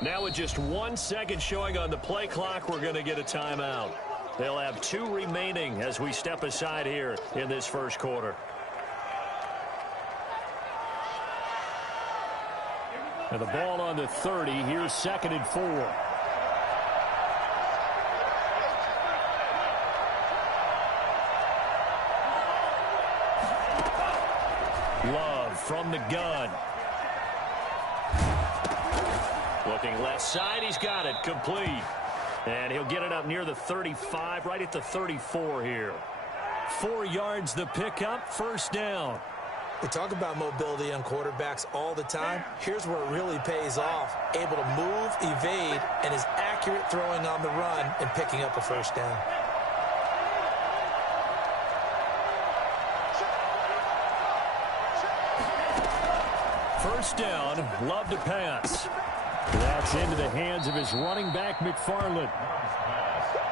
Now with just 1 second showing on the play clock, we're going to get a timeout. They'll have 2 remaining as we step aside here in this first quarter. And the ball on the 30. Here's 2nd and 4. Love from the gun. Looking left side, he's got it, complete. And he'll get it up near the 35, right at the 34 here. 4 yards the pickup, first down. We talk about mobility on quarterbacks all the time. Here's where it really pays off. Able to move, evade, and is accurate throwing on the run and picking up a first down. First down, Love to pass. That's into the hands of his running back, McFarland.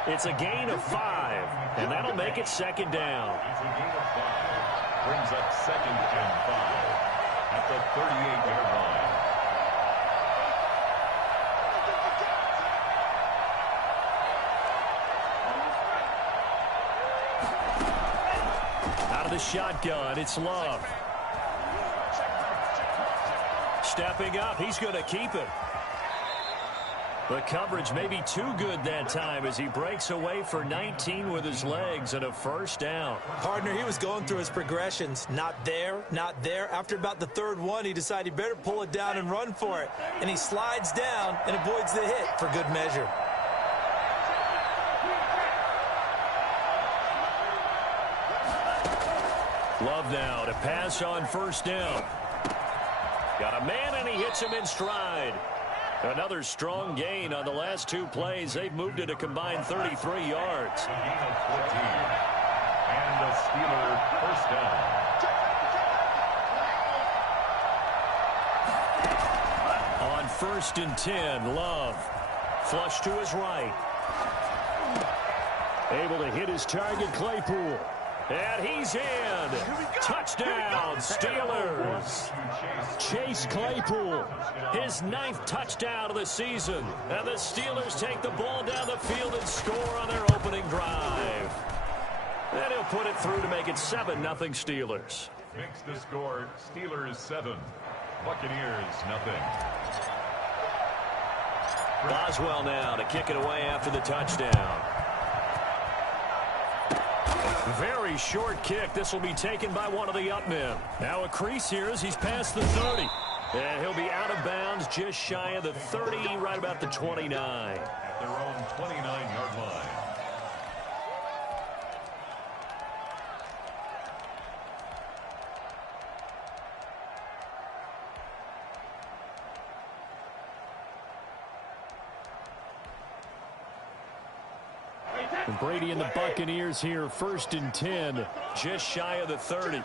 It's a gain of 5, and that'll make it 2nd down. Brings up 2nd and 5 at the 38-yard line. Out of the shotgun, it's Love. Stepping up, he's going to keep it. The coverage may be too good that time as he breaks away for 19 with his legs and a first down. Partner, he was going through his progressions. Not there, not there. After about the 3rd one, he decided he better pull it down and run for it. And he slides down and avoids the hit for good measure. Love now to pass on first down. Got a man, and he hits him in stride. Another strong gain on the last 2 plays. They've moved it a combined 33 yards. A gain of 14. And a Steeler first down. On 1st and 10, Love. Flush to his right. Able to hit his target, Claypool. And he's in. Touchdown, Steelers. Chase Claypool, his 9th touchdown of the season. And the Steelers take the ball down the field and score on their opening drive. And he'll put it through to make it 7-0 Steelers. Makes the score Steelers 7, Buccaneers 0. Boswell now to kick it away after the touchdown. Very short kick. This will be taken by one of the up men. Now a crease here as he's past the 30. And he'll be out of bounds just shy of the 30, right about the 29. At their own 29-yard line. And Brady and the Buccaneers here, 1st and 10, just shy of the 30.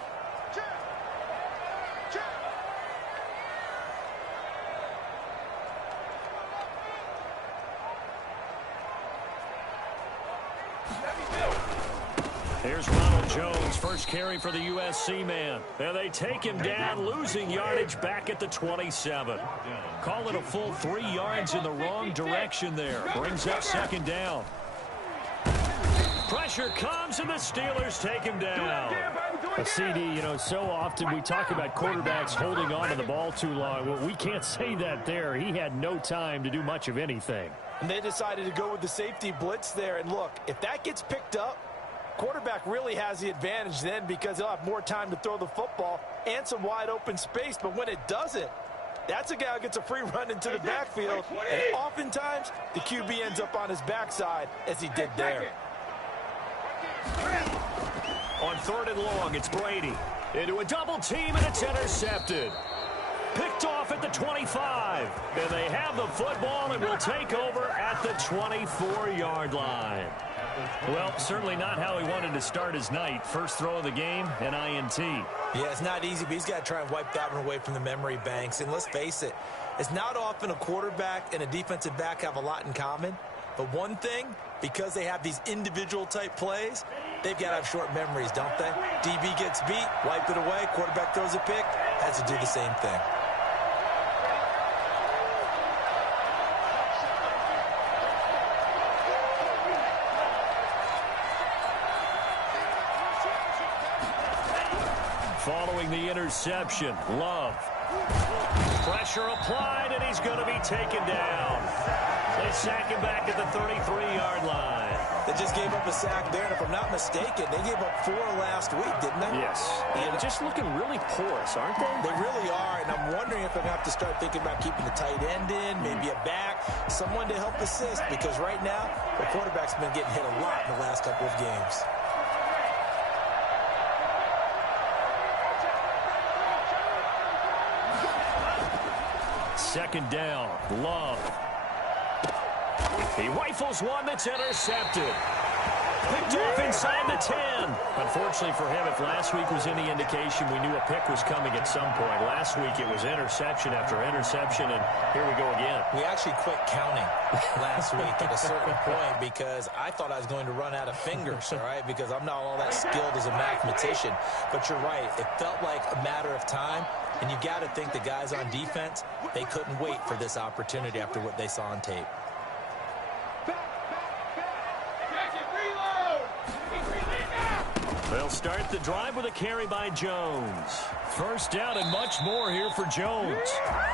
Here's Ronald Jones, first carry for the USC man. And they take him down, losing yardage back at the 27. Call it a full 3 yards in the wrong direction there. Brings up 2nd down. Pressure comes, and the Steelers take him down. A CD, so often we talk about quarterbacks holding on to the ball too long. Well, we can't say that there. He had no time to do much of anything. And they decided to go with the safety blitz there. And look, if that gets picked up, quarterback really has the advantage then because he'll have more time to throw the football and some wide open space. But when it doesn't, that's a guy who gets a free run into the backfield. And oftentimes, the QB ends up on his backside as he did there. On 3rd and long, it's Brady. Into a double team, and it's intercepted. Picked off at the 25. And they have the football and will take over at the 24-yard line. Well, certainly not how he wanted to start his night. First throw of the game, an INT. Yeah, it's not easy, but he's got to try and wipe that one away from the memory banks. And let's face it, it's not often a quarterback and a defensive back have a lot in common. But one thing, because they have these individual type plays, they've got to have short memories, don't they? DB gets beat, wipe it away, quarterback throws a pick, has to do the same thing. throwing the interception. Love. Pressure applied, and he's going to be taken down. They sack him back at the 33-yard line. They just gave up a sack there, and if I'm not mistaken, they gave up 4 last week, didn't they? Yes, and just looking really porous, aren't they? They really are, and I'm wondering if I'm going to have to start thinking about keeping the tight end in, maybe a back, someone to help assist, because right now, the quarterback's been getting hit a lot in the last couple of games. Second down, Love. He rifles one that's intercepted. Picked off inside the 10. Unfortunately for him, if last week was any indication, we knew a pick was coming at some point. Last week it was interception after interception, and here we go again. We actually quit counting last week at a certain point because I thought I was going to run out of fingers, all right, because I'm not all that skilled as a mathematician. But you're right. It felt like a matter of time, and you got to think the guys on defense, they couldn't wait for this opportunity after what they saw on tape. They'll start the drive with a carry by Jones. First down and much more here for Jones.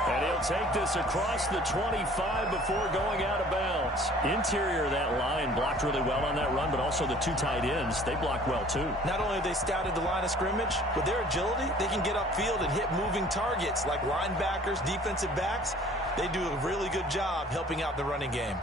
And he'll take this across the 25 before going out of bounds. Interior of that line blocked really well on that run, but also the 2 tight ends, they blocked well too. Not only have they scouted the line of scrimmage, with their agility, they can get upfield and hit moving targets like linebackers, defensive backs. They do a really good job helping out the running game.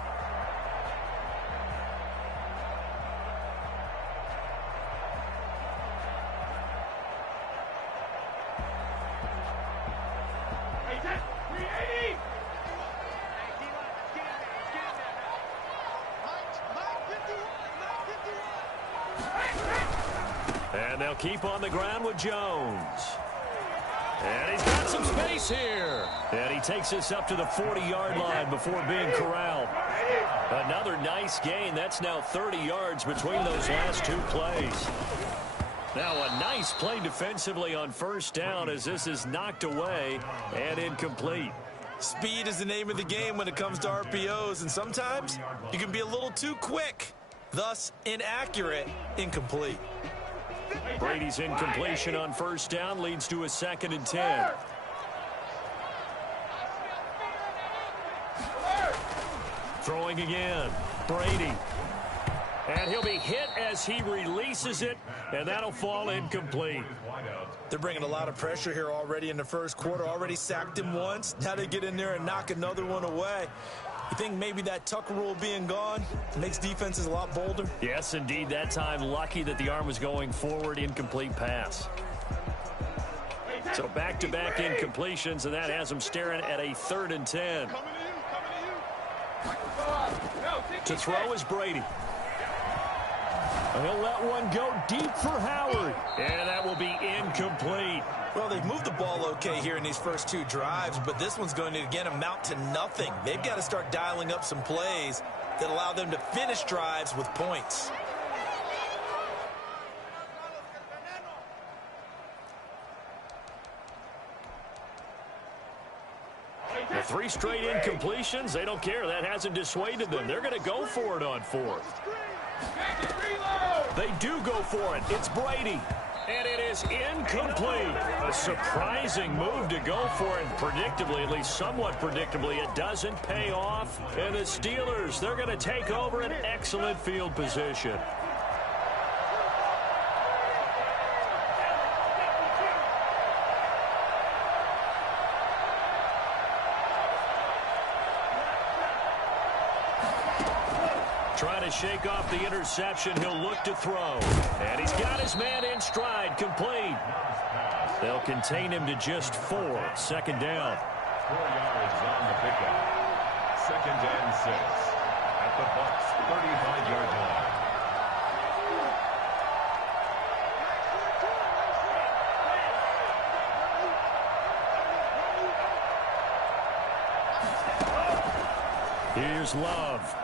And they'll keep on the ground with Jones. And he's got some space here. And he takes us up to the 40-yard line before being corralled. Another nice gain. That's now 30 yards between those last 2 plays. Now a nice play defensively on first down as this is knocked away and incomplete. Speed is the name of the game when it comes to RPOs, and sometimes you can be a little too quick, thus inaccurate, incomplete. Brady's incompletion on first down leads to a 2nd and 10. Throwing again, Brady. And he'll be hit as he releases it, and that'll fall incomplete. They're bringing a lot of pressure here already in the first quarter. Already sacked him once. Now they get in there and knock another one away. You think maybe that Tucker rule being gone makes defenses a lot bolder? Yes, indeed. That time, lucky that the arm was going forward, incomplete pass. So back-to-back incompletions, and that has them staring at a 3rd and 10. To throw is Brady. And he'll let one go deep for Howard. And that will be incomplete. Well, they've moved the ball okay here in these first 2 drives, but this one's going to, again, amount to nothing. They've got to start dialing up some plays that allow them to finish drives with points. The 3 straight incompletions, they don't care. That hasn't dissuaded them. They're going to go for it on 4th. They do go for it. It's Brady. And it is incomplete. A surprising move to go for it. Predictably, at least somewhat predictably, it doesn't pay off. And the Steelers, they're going to take over an excellent field position. Trying to shake off the interception. He'll look to throw. And he's got his man in stride. Complete. They'll contain him to just 4. 2nd down. 4 yards on the pickup. 2nd and 6. At the Bucs 35-yard line. Here's Love.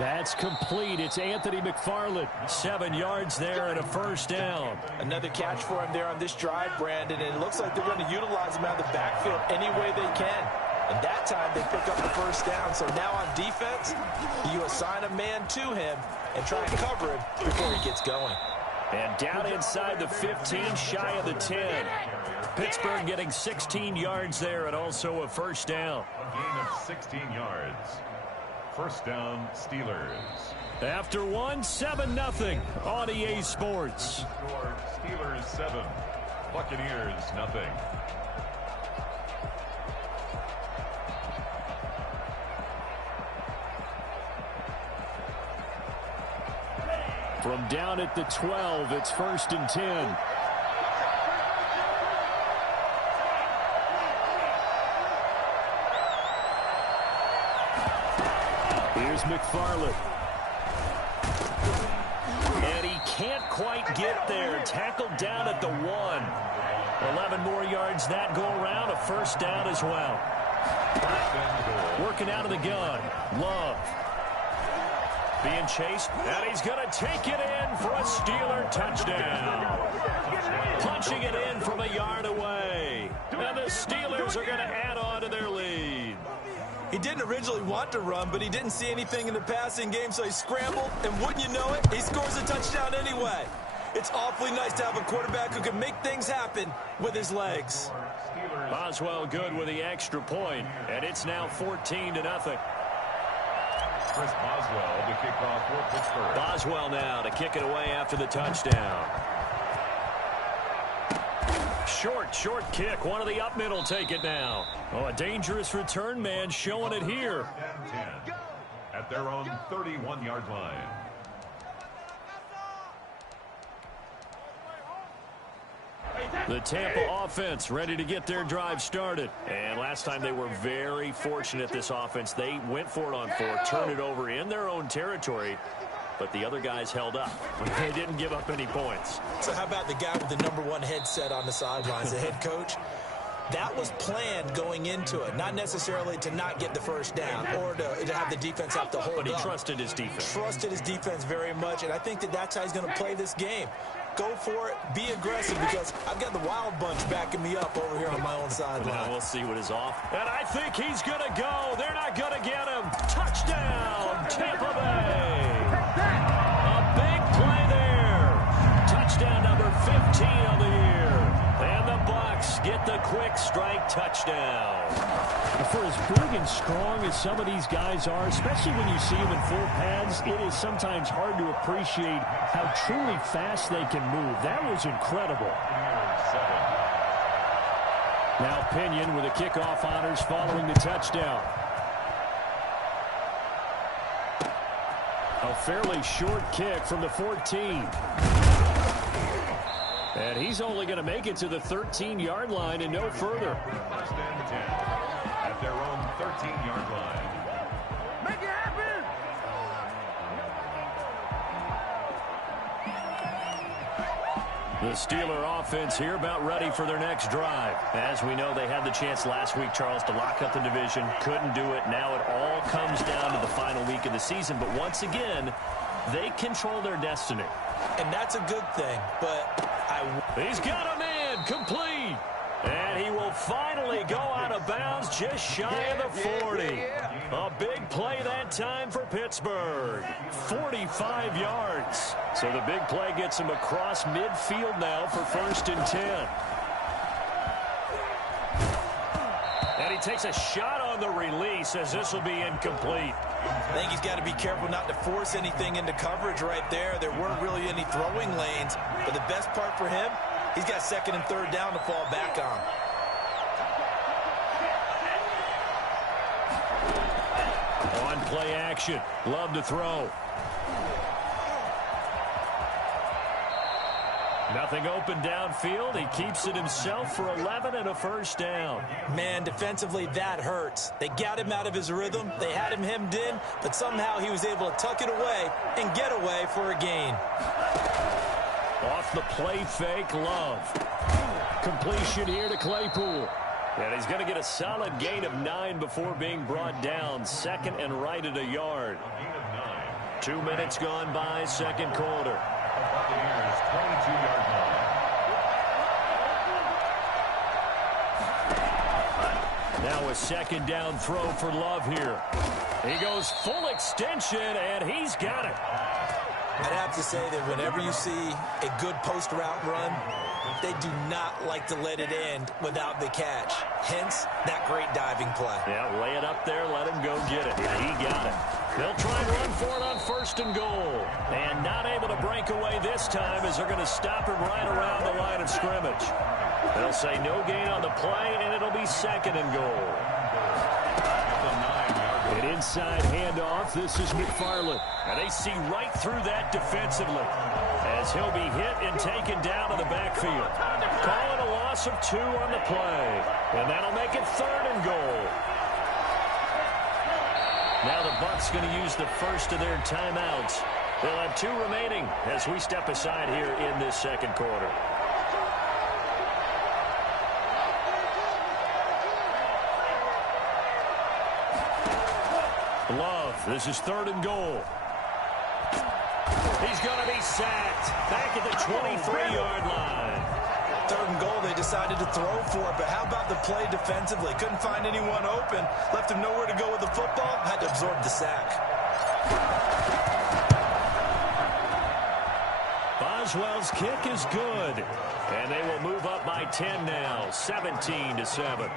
That's complete. It's Anthony McFarland. 7 yards there and a first down. Another catch for him there on this drive, Brandon, and it looks like they're going to utilize him out of the backfield any way they can. And that time they pick up the first down. So now on defense, you assign a man to him and try and cover him before he gets going. And down inside the 15, shy of the 10. Pittsburgh getting 16 yards there and also a first down. A gain of 16 yards. First down, Steelers. After one, 7-0 on EA Sports. Score, Steelers 7, Buccaneers nothing. From down at the 12, it's 1st and 10. Here's McFarland. And he can't quite get there. Tackled down at the 1. 11 more yards that go around. A first down as well. Working out of the gun. Love. Being chased. And he's going to take it in for a Steeler touchdown. Punching it in from a yard away. And the Steelers are going to add on to their lead. He didn't originally want to run, but he didn't see anything in the passing game, so he scrambled, and wouldn't you know it, he scores a touchdown anyway. It's awfully nice to have a quarterback who can make things happen with his legs. Boswell good with the extra point, and it's now 14-0. Chris Boswell to kick off for Pittsburgh. Boswell now to kick it away after the touchdown. Short kick. One of the up middle take it now. Oh, a dangerous return man showing it here. 10 at their own 31-yard line. The Tampa offense ready to get their drive started. And last time they were very fortunate, this offense. They went for it on 4, turned it over in their own territory, but the other guys held up. They didn't give up any points. So how about the guy with the #1 headset on the sidelines, the head coach? That was planned going into it, not necessarily to not get the first down or to have the defense have to hold up. But he trusted his defense. Trusted his defense very much, and I think that's how he's going to play this game. Go for it, be aggressive, because I've got the wild bunch backing me up over here on my own sideline. Now we'll see what is off. And I think he's going to go. They're not going to get him. Touchdown, Tampa Bay. A big play there. Touchdown number 15 on the year. And the Bucs get the quick strike touchdown. For as big and strong as some of these guys are, especially when you see them in full pads, it is sometimes hard to appreciate how truly fast they can move. That was incredible. Now Pinion with the kickoff honors following the touchdown. A fairly short kick from the 14. And he's only going to make it to the 13-yard line and no further. First and 10 at their own 13-yard line. Make it happen! The Steeler offense here about ready for their next drive. As we know, they had the chance last week, Charles, to lock up the division. Couldn't do it. Now it all comes down to the final week of the season. But once again, they control their destiny. And that's a good thing, but he's got a man complete. And he will finally go out of bounds just shy of the 40. A big play that time for Pittsburgh. 45 yards. So the big play gets him across midfield now for 1st and 10. And he takes a shot on the release as this will be incomplete. I think he's got to be careful not to force anything into coverage right there. There weren't really any throwing lanes, but the best part for him, he's got 2nd and 3rd down to fall back on. On play action. Love to throw. Nothing open downfield. He keeps it himself for 11 and a first down. Man, defensively, that hurts. They got him out of his rhythm. They had him hemmed in, but somehow he was able to tuck it away and get away for a gain. Off the play fake, Love. Completion here to Claypool. And he's going to get a solid gain of 9 before being brought down. 2nd and right at a yard. 2 minutes gone by, 2nd quarter. Buccaneers 22-yard line. Now a 2nd down throw for Love here. He goes full extension, and he's got it. I'd have to say that whenever you see a good post route run, they do not like to let it end without the catch. Hence, that great diving play. Yeah, lay it up there, let him go get it. Yeah, he got it. They'll try and run for it on 1st and goal. And not able to break away this time as they're going to stop him right around the line of scrimmage. They'll say no gain on the play, and it'll be 2nd and goal. An inside handoff. This is McFarland. And they see right through that defensively as he'll be hit and taken down to the backfield. Calling a loss of 2 on the play. And that'll make it 3rd and goal. Now the Bucs going to use the first of their timeouts. They'll have 2 remaining as we step aside here in this 2nd quarter. Love, this is 3rd and goal. He's going to be sacked back at the 23-yard line. 3rd and goal, they decided to throw for it, but how about the play defensively? Couldn't find anyone open, left him nowhere to go with the football, had to absorb the sack. Boswell's kick is good, and they will move up by 10 now, 17-7.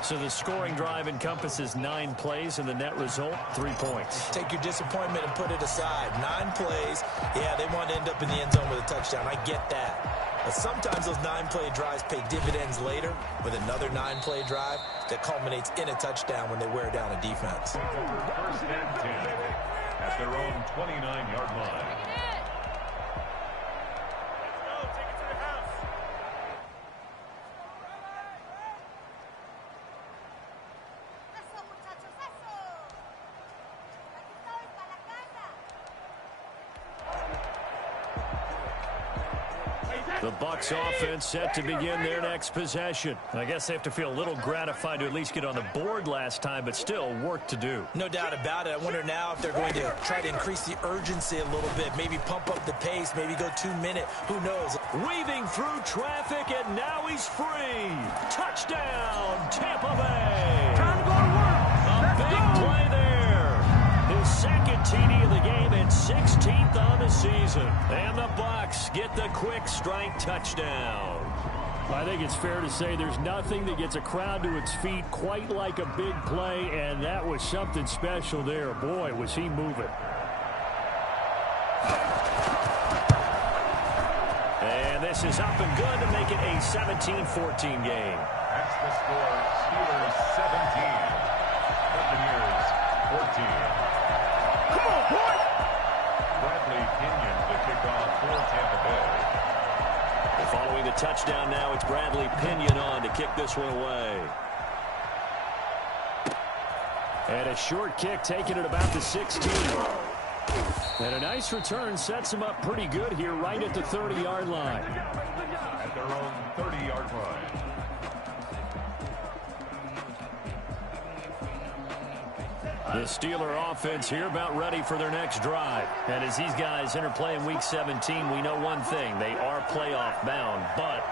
So the scoring drive encompasses 9 plays, and the net result, 3 points. Take your disappointment and put it aside. 9 plays. Yeah, they want to end up in the end zone with a touchdown. I get that. But sometimes those 9-play drives pay dividends later with another 9-play drive that culminates in a touchdown when they wear down a defense. 1st and 10 at their own 29-yard line. The Bucs offense set to begin their next possession. I guess they have to feel a little gratified to at least get on the board last time, but still work to do. No doubt about it. I wonder now if they're going to try to increase the urgency a little bit, maybe pump up the pace, maybe go 2-minute. Who knows? Weaving through traffic, and now he's free. Touchdown, Tampa Bay. Time to go to work. A big play there. His 2nd TD of the game and 16th on the season. And the Bucs get the quick strike touchdown. I think it's fair to say there's nothing that gets a crowd to its feet quite like a big play, and that was something special there. Boy, was he moving. And this is up and good to make it a 17-14 game. That's the score. Steelers 17. Buccaneers 14. Come on, boy. Bradley Pinion to kick off for Tampa Bay. Following the touchdown now, it's Bradley Pinion on to kick this one away. And a short kick taken at about the 16. And a nice return sets him up pretty good here right at the 30-yard line. At their own 30-yard line. The Steeler offense here about ready for their next drive. And as these guys interplay in Week 17, we know one thing. They are playoff bound, but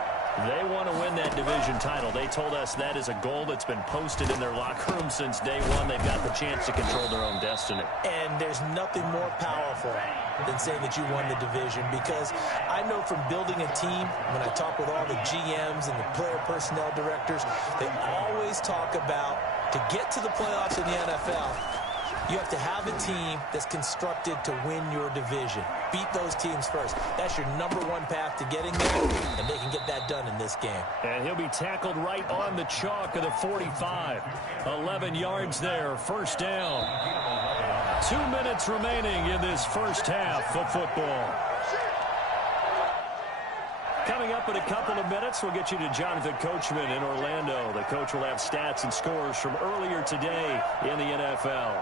they want to win that division title. They told us that is a goal that's been posted in their locker room since day one. They've got the chance to control their own destiny. And there's nothing more powerful than saying that you won the division, because I know from building a team, when I talk with all the GMs and the player personnel directors, they always talk about, to get to the playoffs in the NFL, you have to have a team that's constructed to win your division. Beat those teams first. That's your #1 path to getting there, and they can get that done in this game. And he'll be tackled right on the chalk of the 45. 11 yards there, 1st down. 2 minutes remaining in this first half of football. Coming up in a couple of minutes, we'll get you to Jonathan Coachman in Orlando. The coach will have stats and scores from earlier today in the NFL.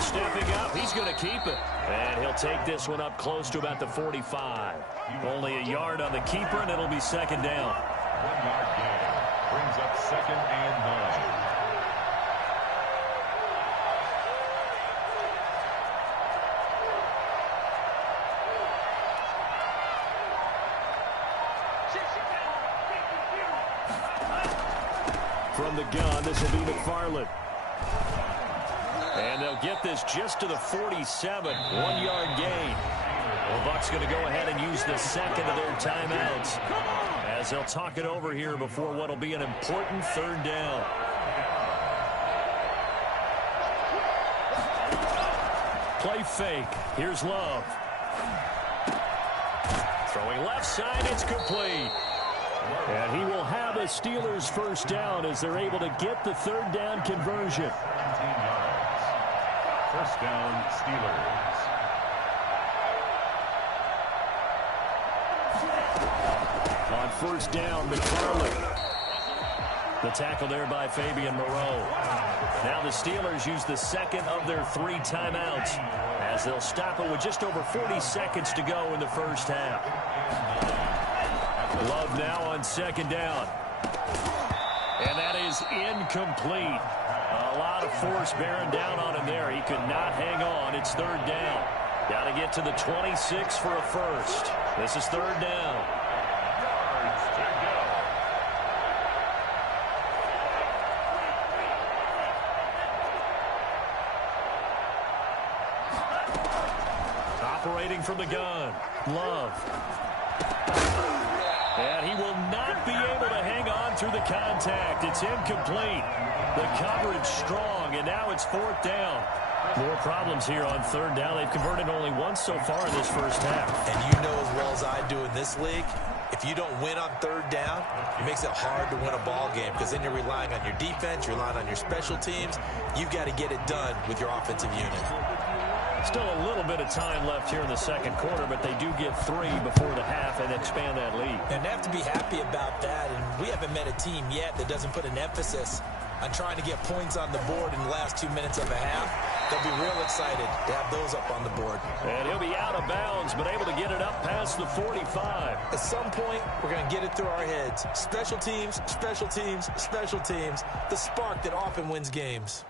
Stepping up, he's going to keep it. And he'll take this one up close to about the 45. Only a yard on the keeper, and it'll be 2nd down. 1-yard gain brings up 2nd and 9. From the gun, this will be McFarland. And they'll get this just to the 47. 1-yard gain. The Bucs going to go ahead and use the second of their timeouts as they'll talk it over here before what will be an important third down. Play fake. Here's Love. Throwing left side, it's complete. And he will have a Steelers first down as they're able to get the third down conversion. 17 yards. First down, Steelers. On first down, McFarland. The tackle there by Fabian Moreau. Now the Steelers use the second of their 3 timeouts as they'll stop it with just over 40 seconds to go in the first half. Love now on second down. And that is incomplete. A lot of force bearing down on him there. He could not hang on. It's third down. Got to get to the 26 for a first. This is third down. Operating from the gun, Love. And he will not be able to hang on through the contact. It's incomplete. The coverage strong, and now it's fourth down. More problems here on third down. They've converted only once so far in this first half. And you know as well as I do in this league, if you don't win on third down, it makes it hard to win a ball game because then you're relying on your defense, you're relying on your special teams. You've got to get it done with your offensive unit. Still a little bit of time left here in the second quarter, but they do get 3 before the half and expand that lead. And they have to be happy about that, and we haven't met a team yet that doesn't put an emphasis on trying to get points on the board in the last 2 minutes of a half. They'll be real excited to have those up on the board. And he'll be out of bounds, but able to get it up past the 45. At some point, we're going to get it through our heads. Special teams, special teams, special teams. The spark that often wins games.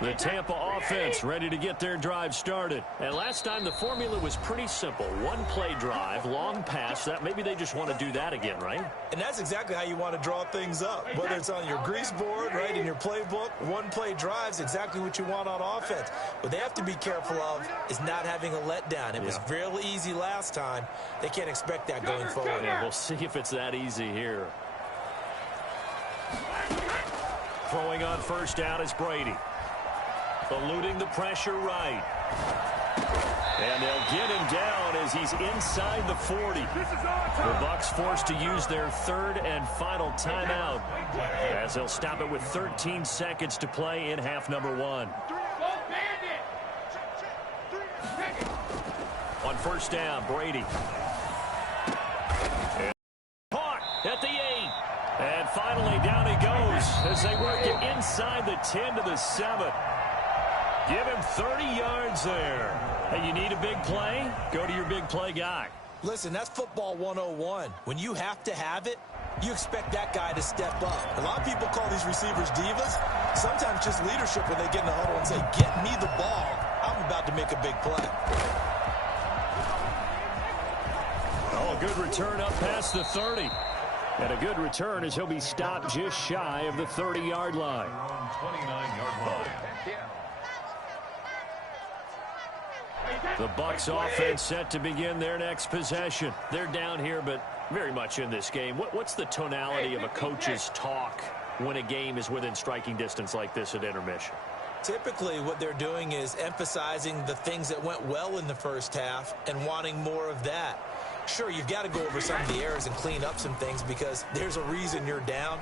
The Tampa offense ready to get their drive started. And last time the formula was pretty simple. One play drive, long pass. That maybe they just want to do that again, right? And that's exactly how you want to draw things up. Whether it's on your grease board, right, in your playbook, one play drives exactly what you want on offense. What they have to be careful of is not having a letdown. It was real easy last time. They can't expect that going forward. Yeah, we'll see if it's that easy here. Throwing on first down is Brady. Eluding the pressure right. And they'll get him down as he's inside the 40. The Bucs forced to use their third and final timeout as they'll stop it with 13 seconds to play in half number 1. On first down, Brady. And caught at the 8. And finally down he goes as they work it inside the 10 to the 7. Give him 30 yards there. Hey, you need a big play? Go to your big play guy. Listen, that's football 101. When you have to have it, you expect that guy to step up. A lot of people call these receivers divas. Sometimes just leadership when they get in the huddle and say, get me the ball. I'm about to make a big play. Oh, a good return up past the 30. And a good return as he'll be stopped just shy of the 30-yard line. 29-yard line. The Bucs offense set to begin their next possession. They're down here, but very much in this game. What's the tonality of a coach's talk when a game is within striking distance like this at intermission? Typically, what they're doing is emphasizing the things that went well in the first half and wanting more of that. Sure, you've got to go over some of the errors and clean up some things because there's a reason you're down.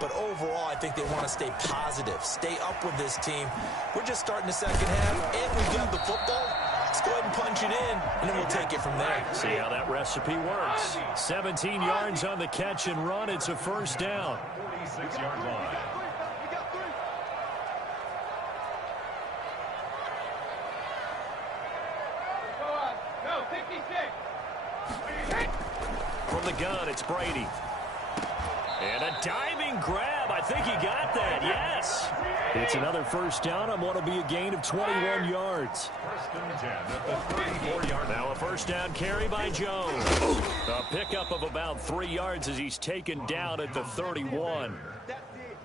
But overall, I think they want to stay positive, stay up with this team. We're just starting the second half, and we've got the football. Let's go ahead and punch it in, and then we'll take it from there. See how that recipe works. 17 yards on the catch and run. It's a first down. 46-yard line. From the gun, it's Brady. And a diving grab. I think he got that, yes. It's another first down on what will be a gain of 21 yards. First and 10 at the 34-yard line. Now a first down carry by Jones. A pickup of about 3 yards as he's taken down at the 31.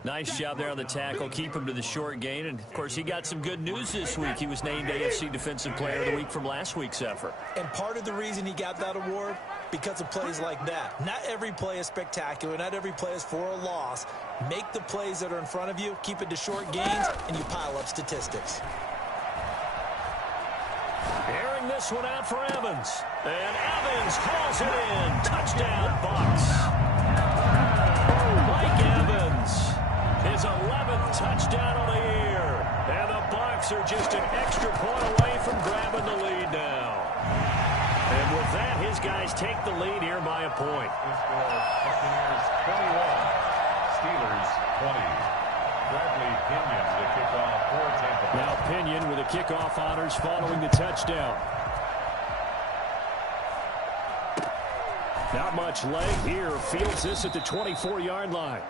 Nice job there on the tackle. Keep him to the short gain. And, of course, he got some good news this week. He was named AFC Defensive Player of the Week from last week's effort. And part of the reason he got that award, because of plays like that. Not every play is spectacular. Not every play is for a loss. Make the plays that are in front of you, keep it to short gains, and you pile up statistics. Airing this one out for Evans. And Evans calls it in. Touchdown, Bucks. Mike Evans, his 11th touchdown of the year. And the Bucks are just an extra point away from grabbing the lead now. And with that, his guys take the lead here by a point. Buccaneers 21, Steelers 20. Bradley Pinion, the kickoff for Tampa Bay. Now Pinion with the kickoff honors following the touchdown. Not much leg here. Fields this at the 24-yard line.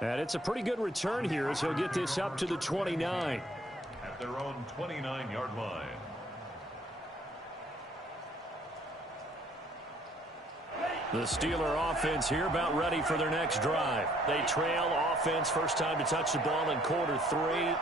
And it's a pretty good return here as he'll get this up to the 29. At their own 29-yard line. The Steeler offense here about ready for their next drive. They trail offense, first time to touch the ball in quarter 3,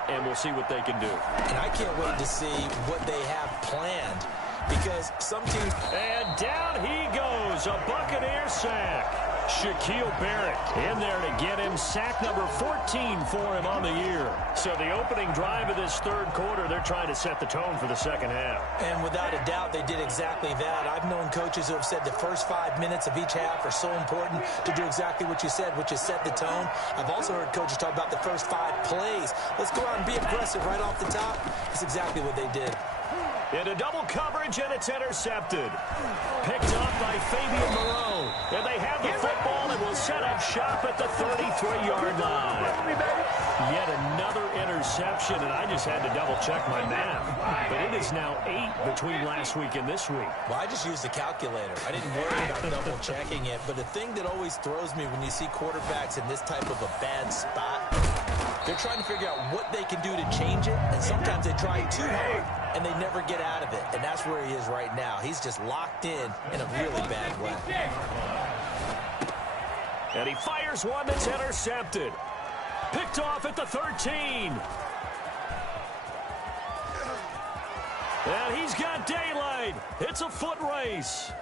and we'll see what they can do. And I can't wait to see what they have planned, because some teams... And down he goes, a Buccaneer sack. Shaquille Barrett in there to get him. Sack number 14 for him on the year. So the opening drive of this third quarter, they're trying to set the tone for the second half. And without a doubt, they did exactly that. I've known coaches who have said the first 5 minutes of each half are so important to do exactly what you said, which is set the tone. I've also heard coaches talk about the first 5 plays. Let's go out and be aggressive right off the top. That's exactly what they did. Into double coverage, and it's intercepted. Picked off by Fabian Moreau. And they have the football and will set up shop at the 33-yard line. Yet another interception, and I just had to double-check my math. But it is now 8 between last week and this week. Well, I just used the calculator. I didn't worry about double-checking it. But the thing that always throws me when you see quarterbacks in this type of a bad spot, they're trying to figure out what they can do to change it, and sometimes they try too hard, and they never get out of it. And that's where he is right now. He's just locked in a really bad way. And he fires one that's intercepted. Picked off at the 13. And he's got daylight. It's a foot race.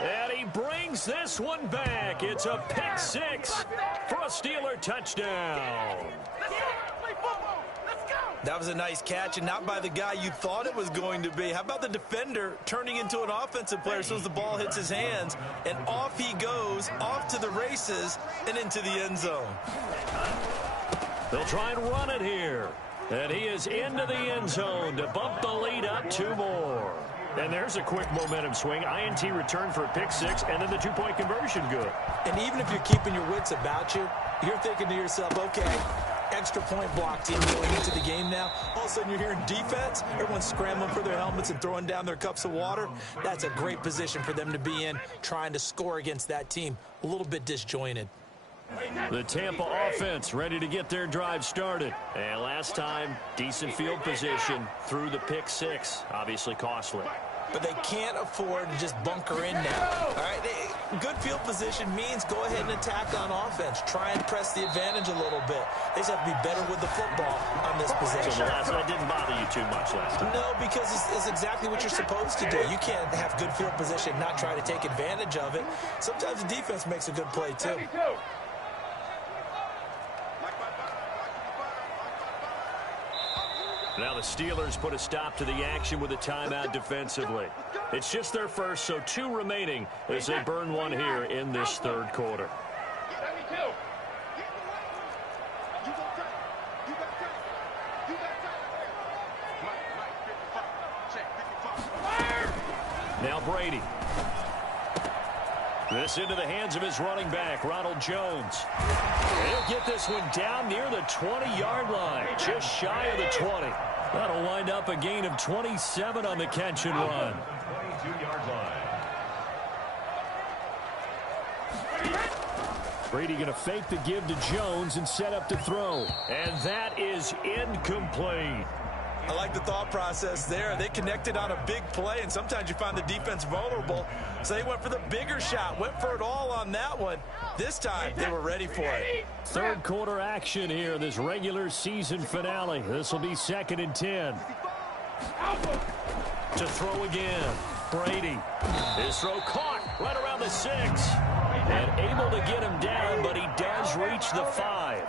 And he brings this one back. It's a pick 6 for a Steeler touchdown. That was a nice catch, and not by the guy you thought it was going to be. How about the defender turning into an offensive player as soon as the ball hits his hands, and off he goes, off to the races, and into the end zone. They'll try and run it here. And he is into the end zone to bump the lead up 2 more. And there's a quick momentum swing. INT return for a pick 6, and then the 2-point conversion good. And even if you're keeping your wits about you, you're thinking to yourself, okay, extra point block team going into the game now. All of a sudden you're hearing defense. Everyone's scrambling for their helmets and throwing down their cups of water. That's a great position for them to be in, trying to score against that team. A little bit disjointed. The Tampa offense ready to get their drive started. And last time, decent field position through the pick 6. Obviously costly. But they can't afford to just bunker in now. All right, good field position means go ahead and attack on offense. Try and press the advantage a little bit. They just have to be better with the football on this possession. So the last one didn't bother you too much last time. No, because it's exactly what you're supposed to do. You can't have good field position and not try to take advantage of it. Sometimes the defense makes a good play, too. Now the Steelers put a stop to the action with a timeout defensively. It's just their first, so 2 remaining as they burn one here in this third quarter. Now Brady. This into the hands of his running back, Ronald Jones. He'll get this one down near the 20-yard line, just shy of the 20. That'll wind up a gain of 27 on the catch and run. 22-yard line. Brady going to fake the give to Jones and set up to throw. And that is incomplete. I like the thought process there. They connected on a big play, and sometimes you find the defense vulnerable. So they went for the bigger shot, went for it all on that one. This time, they were ready for it. Third quarter action here in this regular season finale. This will be 2nd and 10. To throw again. Brady. His throw caught right around the 6. And able to get him down, but he does reach the 5.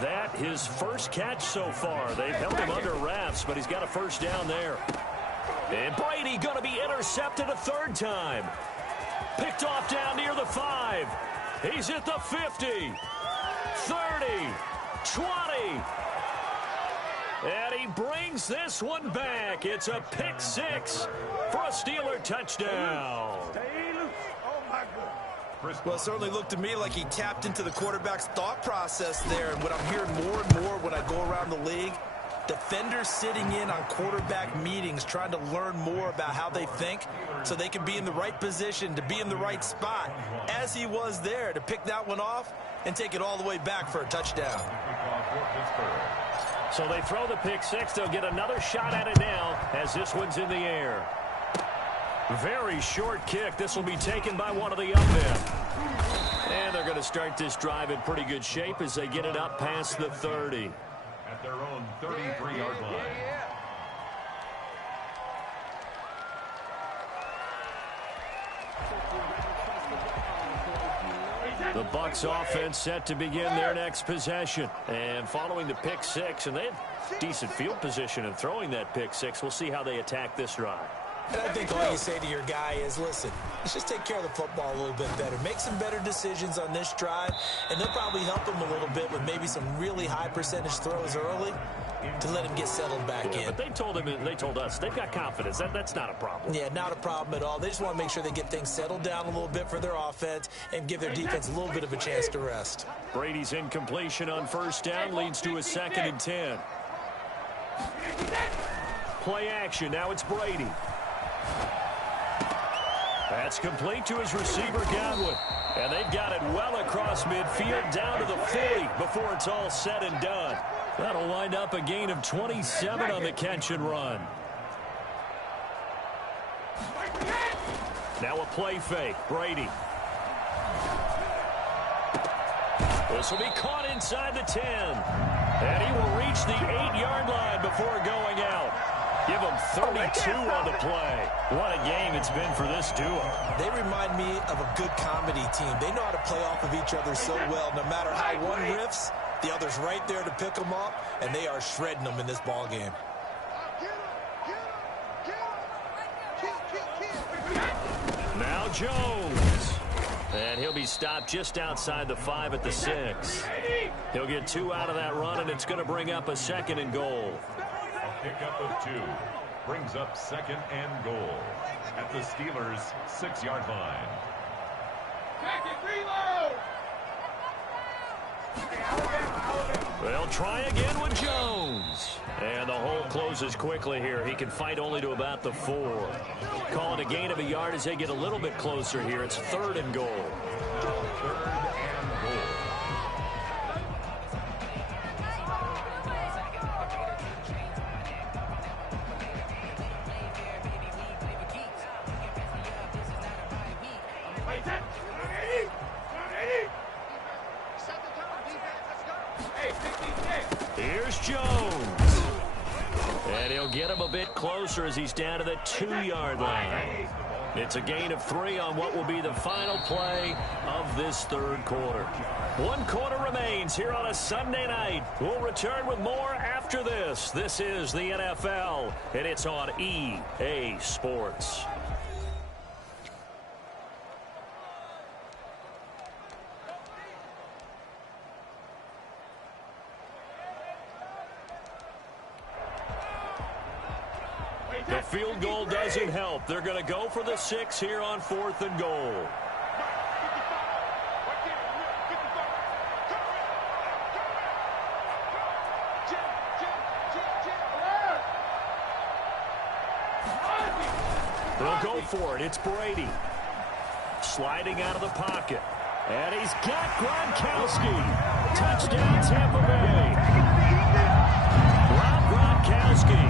That his first catch so far. They've held him under wraps, but he's got a first down there. And Brady going to be intercepted a 3rd time. Picked off down near the 5. He's at the 50, 30, 20. And he brings this one back. It's a pick 6 for a Steeler touchdown. Well, it certainly looked to me like he tapped into the quarterback's thought process there. And what I'm hearing more and more when I go around the league, defenders sitting in on quarterback meetings trying to learn more about how they think so they can be in the right position, to be in the right spot, as he was there, to pick that one off and take it all the way back for a touchdown. So they throw the pick 6. They'll get another shot at it now as this one's in the air. Very short kick. This will be taken by one of the up men. And they're going to start this drive in pretty good shape as they get it up past the 30. At their own 33-yard line. The Bucs offense set to begin their next possession. And following the pick 6, and they have decent field position in throwing that pick 6. We'll see how they attack this drive. And I think all you say to your guy is, listen, let's just take care of the football a little bit better. Make some better decisions on this drive, and they'll probably help him a little bit with maybe some really high percentage throws early to let him get settled back in. But they told him, and they told us, they've got confidence. That's not a problem. Yeah, not a problem at all. They just want to make sure they get things settled down a little bit for their offense and give their defense a little bit of a chance to rest. Brady's incompletion on 1st down leads to a 2nd and 10. Play action. Now it's Brady. That's complete to his receiver, Godwin. And they've got it well across midfield down to the 40 before it's all said and done. That'll wind up a gain of 27 on the catch and run. Now a play fake. Brady. This will be caught inside the 10. And he will reach the 8-yard line before going out. Give him 32 on the play. What a game it's been for this duo. They remind me of a good comedy team. They know how to play off of each other so well. No matter how one riffs, the other's right there to pick them up, and they are shredding them in this ball game. Now Jones. And he'll be stopped just outside the 5 at the 6. He'll get 2 out of that run, and it's going to bring up a 2nd and goal. Pickup of 2 brings up 2nd and goal at the Steelers' 6-yard line. They'll try again with Jones. And the hole closes quickly here. He can fight only to about the 4. Calling a gain of a yard as they get a little bit closer here. It's 3rd and goal. 3rd and goal. Here's Jones. And he'll get him a bit closer as he's down to the 2-yard line. It's a gain of 3 on what will be the final play of this 3rd quarter. 1 quarter remains here on a Sunday night. We'll return with more after this. This is the NFL, and it's on EA Sports. The field goal doesn't help. They're going to go for the 6 here on 4th and goal. They'll go for it. It's Brady. Sliding out of the pocket. And he's got Gronkowski. Touchdown, Tampa Bay. Rob Gronkowski,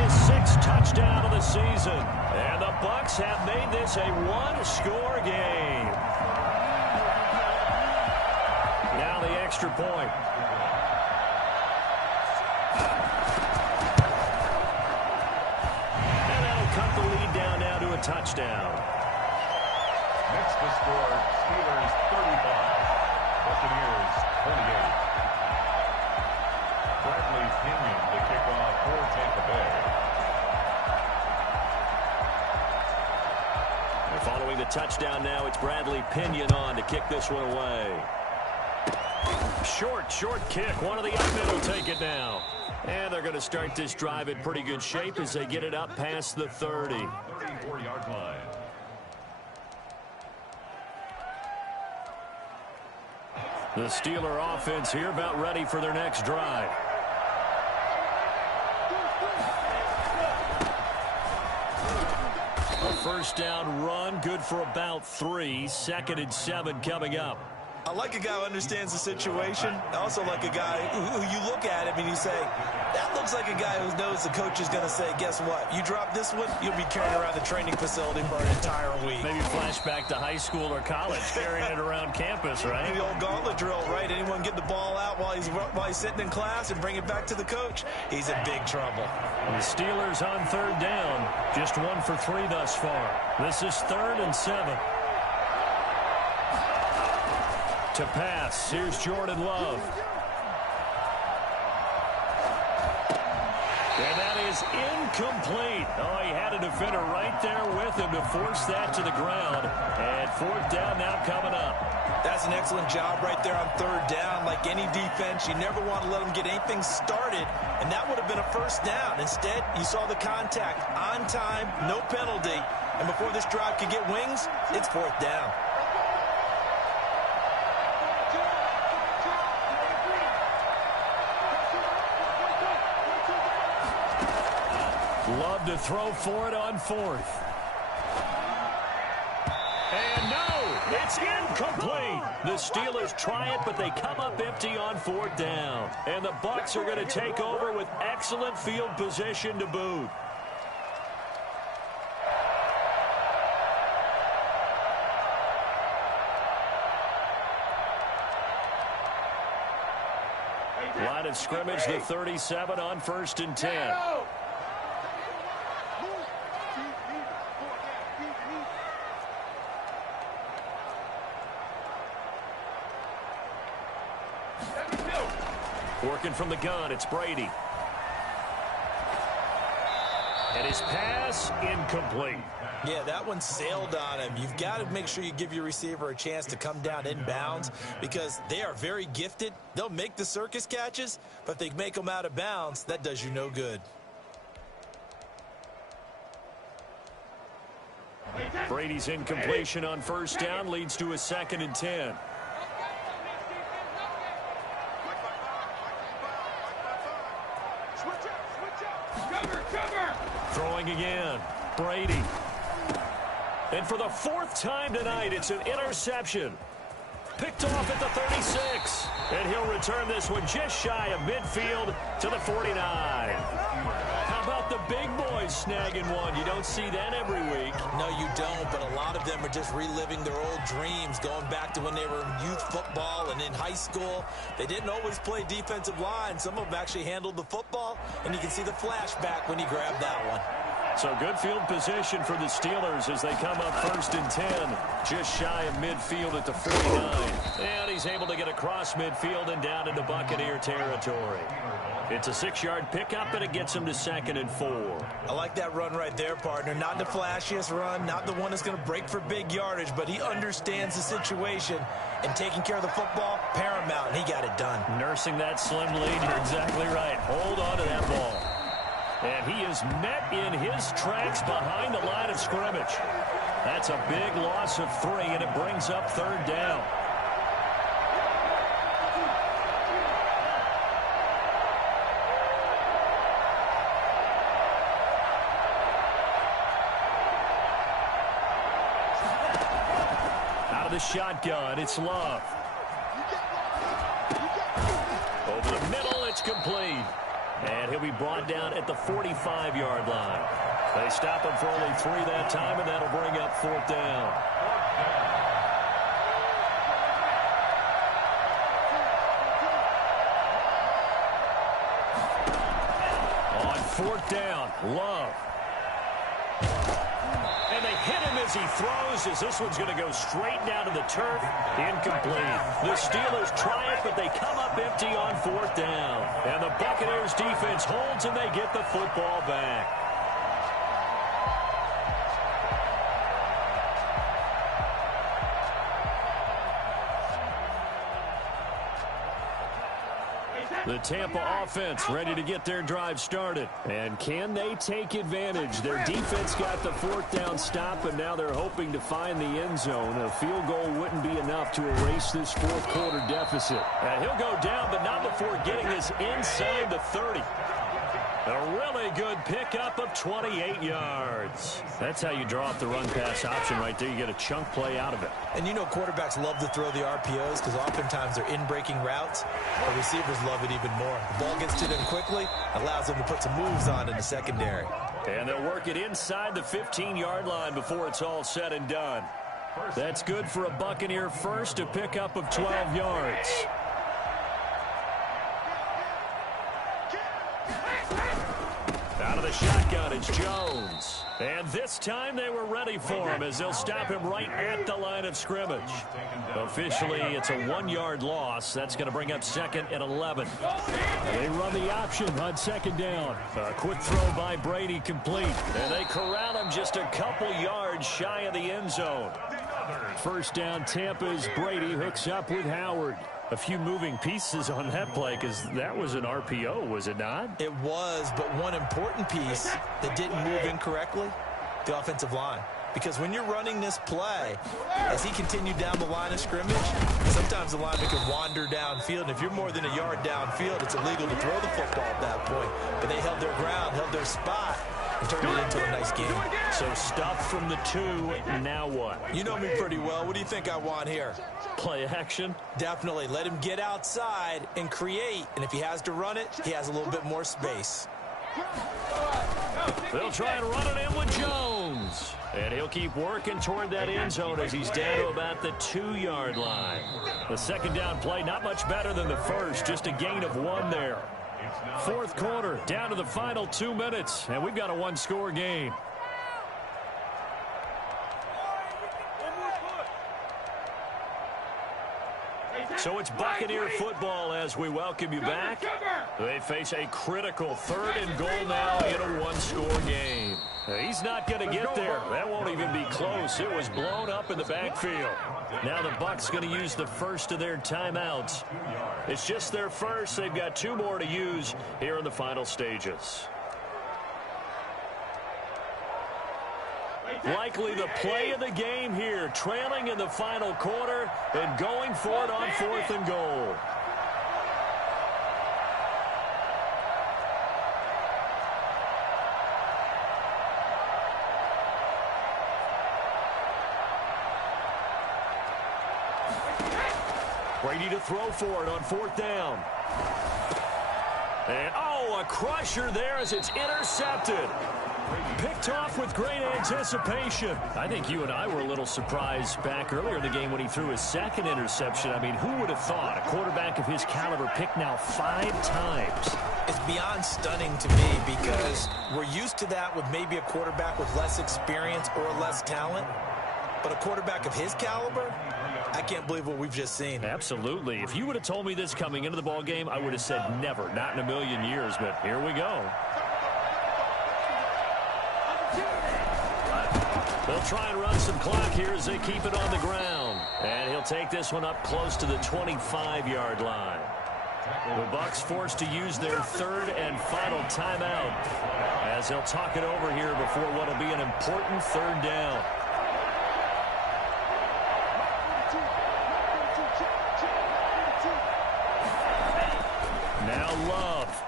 his 6th touchdown of the season. And the Bucs have made this a one-score game. Now the extra point. And that'll cut the lead down now to a touchdown. Next to score, Steelers 35, Buccaneers 28. Bradley Pinion to kick off for Tampa Bay. And following the touchdown now, it's Bradley Pinion on to kick this one away. Short kick. One of the young men will take it now. And they're going to start this drive in pretty good shape as they get it up past the 30. 34-yard line. The Steeler offense here about ready for their next drive. A first down run, good for about 3. 2nd and 7 coming up. I like a guy who understands the situation. I also like a guy who you look at him and you say, that looks like a guy who knows the coach is going to say, guess what? You drop this one, you'll be carrying around the training facility for an entire week. Maybe flashback to high school or college, carrying it around campus, right? The old gauntlet drill, right? Anyone get the ball out while he's sitting in class and bring it back to the coach? He's in big trouble. The Steelers on 3rd down. Just 1 for 3 thus far. This is 3rd and 7. To pass, here's Jordan Love. And that is incomplete. Oh, he had a defender right there with him to force that to the ground. And 4th down now coming up. That's an excellent job right there on 3rd down. Like any defense, you never want to let them get anything started, and that would have been a first down. Instead, you saw the contact on time, no penalty, and before this drive could get wings, it's 4th down. Love to throw for it on 4th. And no, it's incomplete. The Steelers try it, but they come up empty on 4th down. And the Bucs are going to take over with excellent field position to boot. Line of scrimmage, the 37 on 1st and 10. Working from the gun, it's Brady. And his pass, incomplete. Yeah, that one sailed on him. You've got to make sure you give your receiver a chance to come down inbounds because they are very gifted. They'll make the circus catches, but if they make them out of bounds, that does you no good. Brady's incompletion on 1st down leads to a 2nd and 10. Throwing again, Brady. And for the 4th time tonight, it's an interception. Picked off at the 36. And he'll return this one just shy of midfield to the 49. How about the big boys snagging one? You don't see that every week. No, you don't, but a lot of them are just reliving their old dreams, going back to when they were in youth football and in high school. They didn't always play defensive line. Some of them actually handled the football, and you can see the flashback when he grabbed that one. So good field position for the Steelers as they come up 1st and 10. Just shy of midfield at the 49. And he's able to get across midfield and down into Buccaneer territory. It's a 6-yard pickup, and it gets him to 2nd and 4. I like that run right there, partner. Not the flashiest run, not the one that's going to break for big yardage, but he understands the situation, and taking care of the football, paramount, and he got it done. Nursing that slim lead, you're exactly right. Hold on to that ball. And he is met in his tracks behind the line of scrimmage. That's a big loss of 3, and it brings up 3rd down. Out of the shotgun. It's Love. Over the middle, it's complete. And he'll be brought down at the 45-yard line. They stop him for only 3 that time, and that'll bring up 4th down. On 4th down, Love. And they hit him as he throws, as this one's going to go straight down to the turf. Incomplete. The Steelers triumph, but they come up empty on 4th down. And the Buccaneers defense holds, and they get the football back. The Tampa offense ready to get their drive started. And can they take advantage? Their defense got the 4th down stop, and now they're hoping to find the end zone. A field goal wouldn't be enough to erase this 4th quarter deficit. And he'll go down, but not before getting this inside the 30. A really good pickup of 28 yards. That's how you draw up the run-pass option right there. You get a chunk play out of it. And you know quarterbacks love to throw the RPOs because oftentimes they're in-breaking routes. But receivers love it even more. The ball gets to them quickly, allows them to put some moves on in the secondary. And they'll work it inside the 15-yard line before it's all said and done. That's good for a Buccaneer first, a pickup of 12 yards. Out of the shotgun, it's Jones. And this time they were ready for him as they'll stop him right at the line of scrimmage. Officially, it's a 1-yard loss. That's going to bring up 2nd and 11. They run the option on 2nd down. A quick throw by Brady complete. And they corral him just a couple yards shy of the end zone. 1st down, Tampa's Brady hooks up with Howard. A few moving pieces on that play because that was an RPO, was it not? It was, but one important piece that didn't move incorrectly, the offensive line. Because when you're running this play, as he continued down the line of scrimmage, sometimes the lineman can wander downfield. And if you're more than a yard downfield, it's illegal to throw the football at that point. But they held their ground, held their spot, and turned it into a nice game. So stuff from the 2, now what? You know me pretty well. What do you think I want here? Play action? Definitely. Let him get outside and create. And if he has to run it, he has a little bit more space. They'll try and run it in with Jones. And he'll keep working toward that end zone as he's down to about the 2-yard line. The 2nd down play, not much better than the first, just a gain of 1 there. 4th quarter, down to the final 2 minutes, and we've got a 1-score game. So it's Buccaneer football as we welcome you back. They face a critical 3rd and goal now in a 1-score game. He's not going to get there. That won't even be close. It was blown up in the backfield. Now the Bucs going to use the first of their timeouts. It's just their first. They've got 2 more to use here in the final stages. Likely the play of the game here, trailing in the final quarter and going for it on 4th and goal. Brady to throw for it on 4th down. And, a crusher there as it's intercepted. Picked off with great anticipation. I think you and I were a little surprised back earlier in the game when he threw his 2nd interception. I mean, who would have thought a quarterback of his caliber picked now 5 times? It's beyond stunning to me because we're used to that with maybe a quarterback with less experience or less talent. But a quarterback of his caliber, I can't believe what we've just seen. Absolutely. If you would have told me this coming into the ball game, I would have said never, not in a million years. But here we go. They'll try and run some clock here as they keep it on the ground. And he'll take this one up close to the 25-yard line. The Bucs forced to use their 3rd and final timeout as they'll talk it over here before what will be an important 3rd down. Now Love.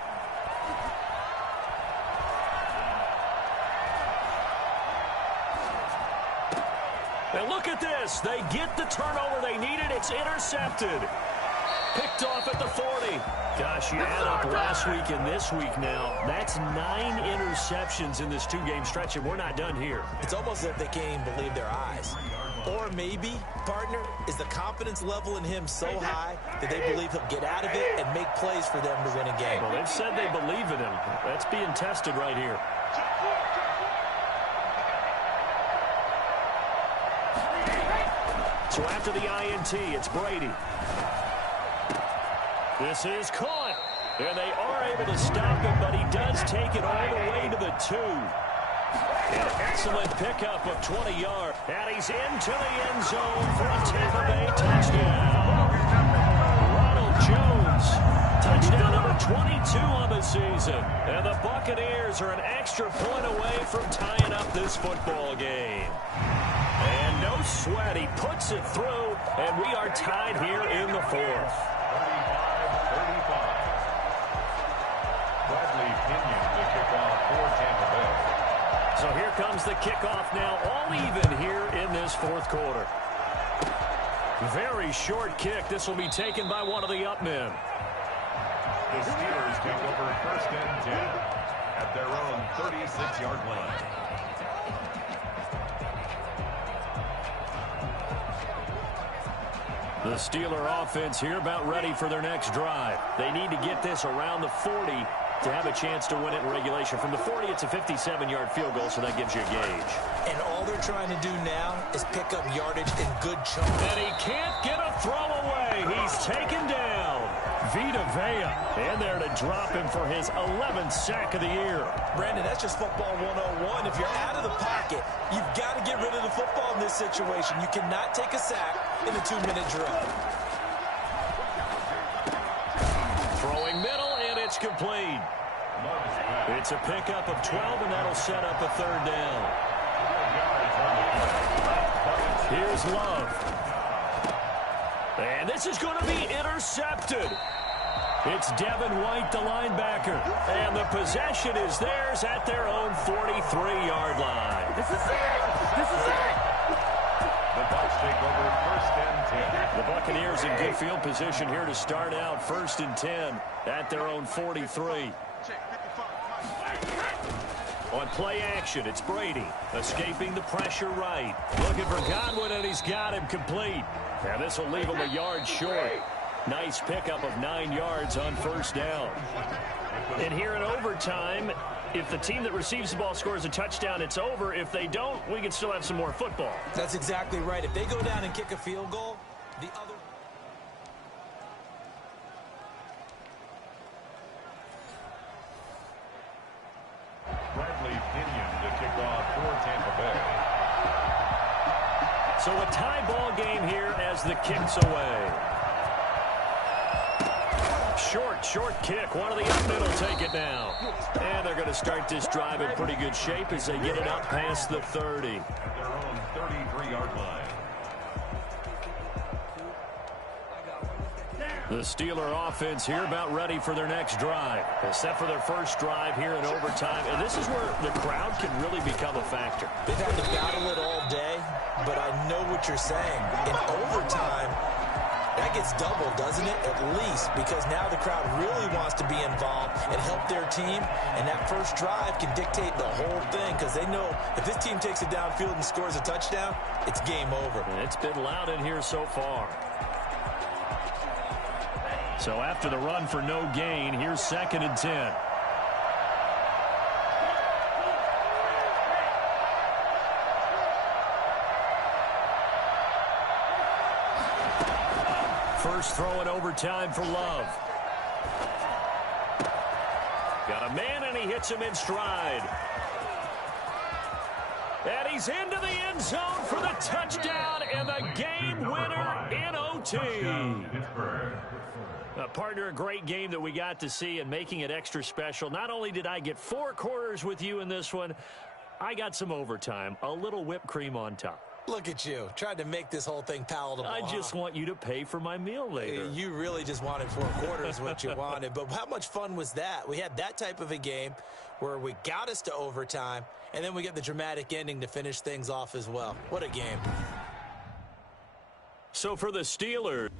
And look at this. They get the turnover they needed. It's intercepted. Picked off at the 40. Gosh, you add up last week and this week now. That's 9 interceptions in this 2-game stretch, and we're not done here. It's almost as if they can't even believe their eyes. Or maybe, partner, is the confidence level in him so high that they believe he'll get out of it and make plays for them to win a game. Well, they've said they believe in him. That's being tested right here. So after the INT, it's Brady. This is caught. And they are able to stop him, but he does take it all the way to the 2. An excellent pickup of 20 yards. And he's into the end zone for a Tampa Bay touchdown. Ronald Jones, touchdown number 22 on the season. And the Buccaneers are an extra point away from tying up this football game. And no sweat, he puts it through, and we are tied here in the 4th. 35-35. Bradley Pinion to kick off for Tampa Bay. So here comes the kickoff now, all even here in this 4th quarter. Very short kick. This will be taken by one of the up men. The Steelers take over 1st and 10 at their own 36-yard line. The Steeler offense here about ready for their next drive. They need to get this around the 40 to have a chance to win it in regulation. From the 40, it's a 57-yard field goal, so that gives you a gauge. And all they're trying to do now is pick up yardage in good chunks. And he can't get a throw away. He's taken down. Vita Vea. And there to drop him for his 11th sack of the year. Brandon, that's just football 101. If you're out of the pocket, you've got to get rid of the football in this situation. You cannot take a sack in a 2-minute drill. Throwing middle, and it's complete. It's a pickup of 12, and that'll set up a 3rd down. Here's Love. And this is going to be intercepted. It's Devin White, the linebacker. And the possession is theirs at their own 43-yard line. This is it. This is it. The Bucs take over 1st and 10. The Buccaneers in good field position here to start out 1st and 10 at their own 43. On play action, it's Brady escaping the pressure right. Looking for Godwin, and he's got him complete. And this will leave him a yard short. Nice pickup of 9 yards on 1st down. And here in overtime, if the team that receives the ball scores a touchdown, it's over. If they don't, we can still have some more football. That's exactly right. If they go down and kick a field goal, the other... Bradley Pinion to kick off for Tampa Bay. So a tie ball game here as the kick's away. Short kick. One of the up men will take it now. And they're going to start this drive in pretty good shape as they get it up past the 30. At their own 33-yard line. The Steeler offense here about ready for their next drive. They're set for their first drive here in overtime. And this is where the crowd can really become a factor. They've had to battle it all day, but I know what you're saying. In overtime, that gets doubled, doesn't it? At least, because now the crowd really wants to be involved and help their team. And that first drive can dictate the whole thing because they know if this team takes it downfield and scores a touchdown, it's game over. And it's been loud in here so far. So after the run for no gain, here's 2nd and 10. First throw in overtime for Love. Got a man, and he hits him in stride. And he's into the end zone for the touchdown and the game winner in OT. Partner, a great game that we got to see and making it extra special. Not only did I get 4 quarters with you in this one, I got some overtime, a little whipped cream on top. Look at you, tried to make this whole thing palatable. I just want you to pay for my meal later. You really just wanted 4 quarters what you wanted. But how much fun was that? We had that type of a game where we got us to overtime, and then we get the dramatic ending to finish things off as well. What a game. So for the Steelers,